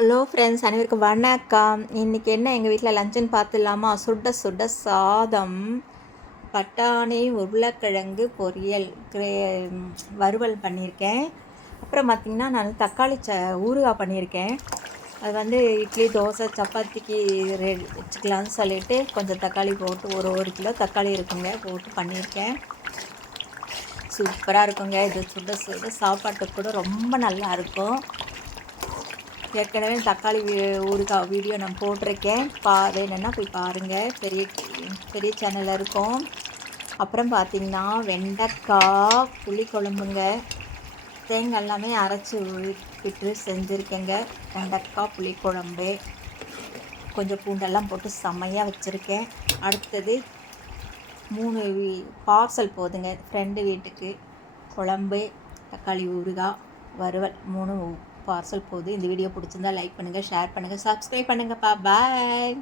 Hello friends, அனைவருக்கும் வணக்கம். இன்றைக்கி என்ன எங்கள் வீட்டில் லஞ்சுன்னு பார்த்துடலாமா? சுட சுட சாதம், பட்டாணி உருளைக்கிழங்கு பொரியல், வறுவல் பண்ணியிருக்கேன். அப்புறம் பார்த்திங்கன்னா நான் தக்காளி ஊறுகாய் பண்ணியிருக்கேன். அது வந்து இட்லி, தோசை, சப்பாத்திக்கு வச்சுக்கலான்னு சொல்லிவிட்டு கொஞ்சம் தக்காளி போட்டு ஒரு கிலோ தக்காளி இருக்குங்க போட்டு பண்ணியிருக்கேன். சூப்பராக இருக்குங்க. இது சுட சுட சாப்பாட்டுக்கு கூட ரொம்ப நல்லா இருக்கும். ஏற்கனவே தக்காளி ஊறுகாய் வீடியோ நான் போட்டிருக்கேன். வேணுன்னா போய் பாருங்கள். பெரிய சேனலில் இருக்கும். அப்புறம் பார்த்திங்கன்னா வெண்டைக்காய் புளிக்குழம்புங்க. தேங்காய் எல்லாமே அரைச்சி விட்டு செஞ்சுருக்கேங்க. வெண்டைக்காய் புளிக்குழம்பு கொஞ்சம் பூண்டெல்லாம் போட்டு செம்மையாக வச்சுருக்கேன். அடுத்தது 3 பார்சல் போதுங்க ஃப்ரெண்டு வீட்டுக்கு. குழம்பு, தக்காளி ஊறுகாய், வறுவல் 3 பார்சல் போகுது. இந்த வீடியோ பிடிச்சிருந்தா லைக் பண்ணுங்கள், ஷேர் பண்ணுங்கள், சப்ஸ்கிரைப் பண்ணுங்கப்பா. பாய்.